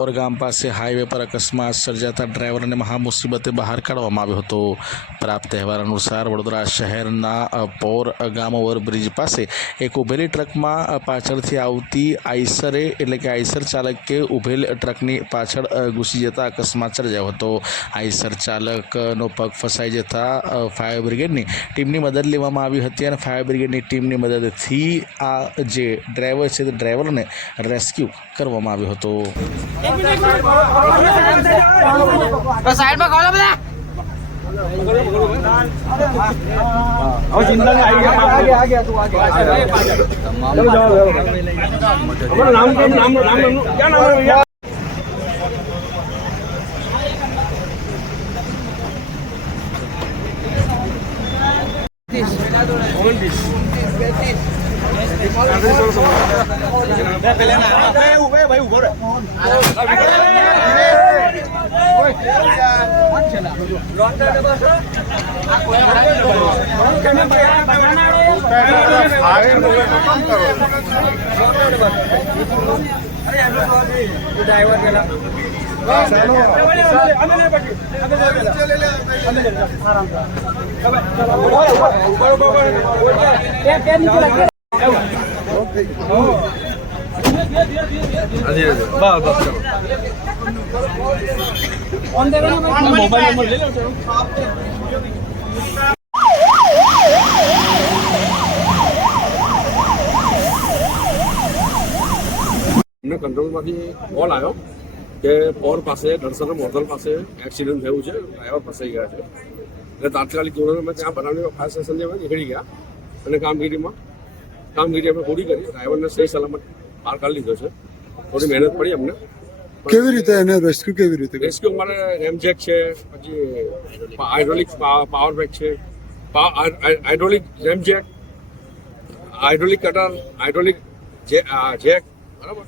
और गाम पास हाईवे पर अकस्मात सर्जाता ड्राइवर ने महामुसीबते बहार काढવામાં આવ્યો હતો। प्राप्त अहवाल अनुसार वडोदरा शहरना पोर गाम ओवरब्रिज पास एक उभेली ट्रक में पाछळथी आवती आईसरे एटले के आईसर चालक के उभेल ट्रकनी पाछळ घुसी जता अकस्मात सर्जायो हतो। आईसर चालकनो पग फसाई जता फायर ब्रिगेडनी टीमनी मदद लेवामां आवी हती अने फायर ब्रिगेडनी टीमनी मददथी आ जे ड्राइवर छे ते ड्राइवरने रेस्क्यू करवामां આવ્યો હતો। साइड में खोलो बता आगे तू आगे नाम क्या नाम है भैया? भाई ऊपर ड्राइवर गेला मोबाइल नंबर ले लो। કંટ્રોલમાંથી કોલ આવ્યો કે પોર પાસે દર્શન મોટલ પાસે એક્સિડન્ટ થયું છે, ડ્રાઈવર ફસાઈ ગયા છે એટલે તાત્કાલિક ધોરણે અમે ત્યાં બનાવની ફાયર સ્ટેશનથી અમે નીકળી ગયા અને કામગીરી અમે પૂરી કરી ડ્રાઈવરને સહી સલામત બહાર કાઢી લીધો છે। થોડી મહેનત પડી અમને। કેવી રીતે એને રેસ્ક્યુ કેવી રીતે? રેસ્ક્યુ અમારે રેમજેક છે, પછી હાઇડ્રોલિક પાવર બેક છે, hydraulic રેમજેક, hydraulic cutter, hydraulic Jack, બરાબર।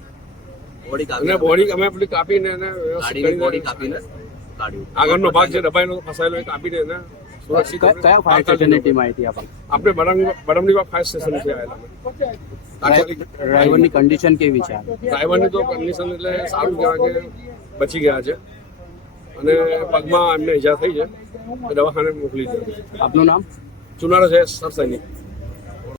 બોડી અમે પેલી કાપીને આગળનો ભાગ જે દબાઈનો ફસાયેલો એ કાપીને એને સુરક્ષિત કયા ફાયર સ્ટેશનની ટીમ આવી હતી આપણ? આપણે બડમડી ફાયર સ્ટેશનથી આવેલા અમે। ડ્રાઈવરની કન્ડિશન કેવી છે? ડ્રાઈવરની તો કન્ડિશન એટલે સારું કહેવાય કે બચી ગયા છે અને પગમાં એમને ઈજા થઈ છે, દવાખાને મોકલી દીધા। આપનું નામ? ચુનારા છે સરસૈની।